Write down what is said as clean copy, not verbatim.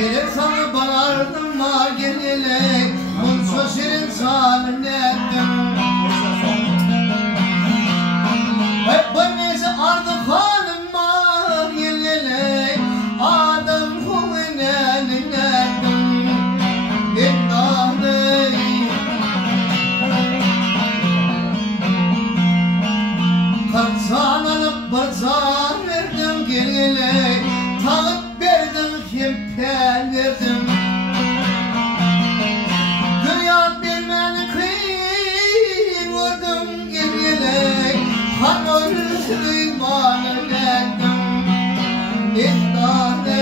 Gelip sana bağırdım ma gelile Mutlu şirin salın ettim Hep neyse artık halim var gelile Adam kuvvenin ettim İddianı Kırsan alıp bırsan verdim gelile Tağıt verdim kempen verdim Dünya bilmeni kıyın vurdum gelile Han ölüsü imanı verdim İddianı